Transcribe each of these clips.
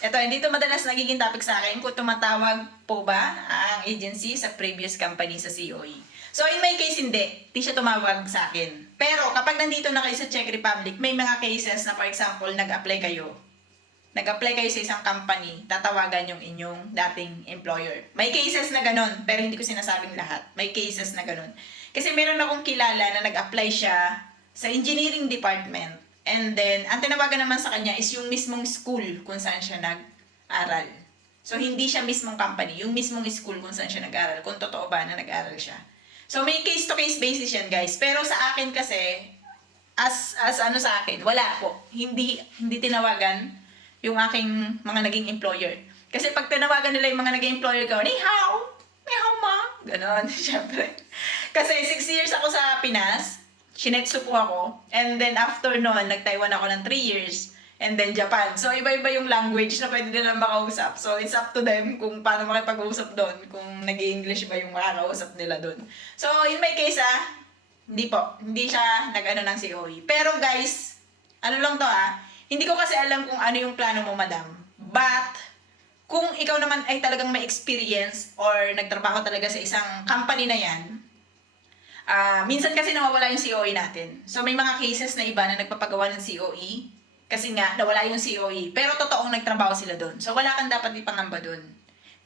Ito, hindi ito madalas nagiging topic sa akin kung tumatawag po ba ang agency sa previous company sa COE. So, in my case, hindi. Hindi siya tumawag sa akin. Pero, kapag nandito na kayo sa Czech Republic, may mga cases na, for example, nag-apply kayo sa isang company, tatawagan yung inyong dating employer. May cases na ganun, pero hindi ko sinasabing lahat. May cases na ganun. Kasi meron akong kilala na nag-apply siya sa engineering department. And then, ang tinawagan naman sa kanya is yung mismong school kung saan siya nag-aral. So, hindi siya mismong company, yung mismong school kung saan siya nag-aral, kung totoo ba na nag-aral siya. So, may case-to-case basis yan, guys. Pero sa akin kasi, as ano sa akin, wala po. Hindi tinawagan yung aking mga naging employer. Kasi pag tinawagan nila yung mga naging employer ko, ni hao ma, ganon, syempre. Kasi 6 years ako sa Pinas, Shinetsu po ako, and then after noon, nag-Taiwan ako ng 3 years, and then Japan. So, iba-iba yung language na pwede nilang makausap. So, it's up to them kung paano makipag-usap doon, kung nag-English ba yung makakausap nila doon. So, in my case, hindi po. Hindi siya nag-ano ng COE. Pero guys, ano lang to hindi ko kasi alam kung ano yung plano mo, madam. But, kung ikaw naman ay talagang may experience or nagtrabaho talaga sa isang company na yan, minsan kasi nawawala yung COE natin. So, may mga cases na iba na nagpapagawa ng COE kasi nga, nawala yung COE. Pero totoong nagtrabaho sila doon. So, wala kang dapat ipangamba doon.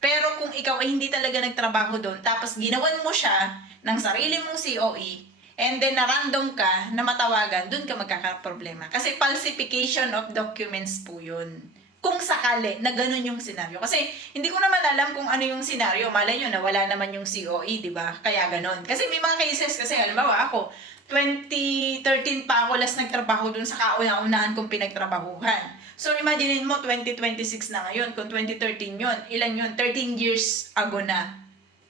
Pero kung ikaw ay hindi talaga nagtrabaho doon, tapos ginawan mo siya ng sarili mong COE, and then na-random ka na matawagan, doon ka magkakaproblema. Kasi falsification of documents po yun. Kung sakali na ganun yung senaryo. Kasi hindi ko naman alam kung ano yung senaryo. Malay nyo na wala naman yung COE, di ba? Kaya ganun. Kasi may mga cases kasi, halimbawa ako, 2013 pa ako last nagtrabaho dun sa kauna-unahan kong pinagtrabahuhan. So, imaginein mo, 2026 na ngayon. Kung 2013 yun, ilan yun? 13 years ago na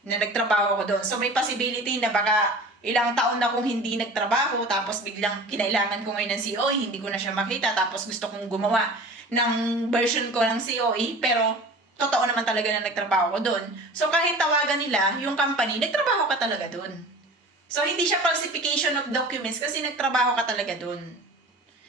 nagtrabaho ako doon. So, may possibility na baka ilang taon na kung hindi nagtrabaho, tapos biglang kinailangan ko ngayon ng COE, hindi ko na siya makita, tapos gusto kong gumawa ng version ko ng COE, pero totoo naman talaga na nagtrabaho ko doon. So, kahit tawagan nila, yung company, nagtrabaho ka talaga doon. So, hindi siya falsification of documents kasi nagtrabaho ka talaga doon.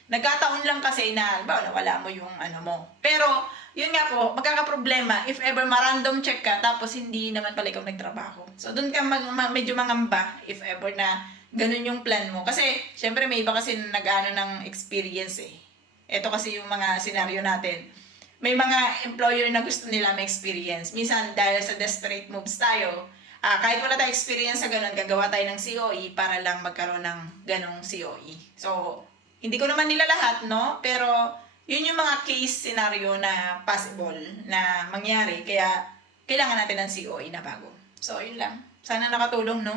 Nagkataon lang kasi na, wala mo yung ano mo. Pero, yun nga po, magkakaproblema if ever ma-random check ka tapos hindi naman pala ikaw nagtrabaho. So, doon ka medyo mangamba if ever na ganun yung plan mo. Kasi, syempre may iba kasi nag-ano ng experience eh. Ito kasi yung mga senaryo natin. May mga employer na gusto nila may experience. Minsan, dahil sa desperate moves tayo, kahit wala tayong experience sa ganun, gagawa tayo ng COE para lang magkaroon ng ganong COE. So, hindi ko naman nila lahat, no? Pero, yun yung mga case scenario na possible na mangyari. Kaya, kailangan natin ng COE na bago. So, yun lang. Sana nakatulong, no?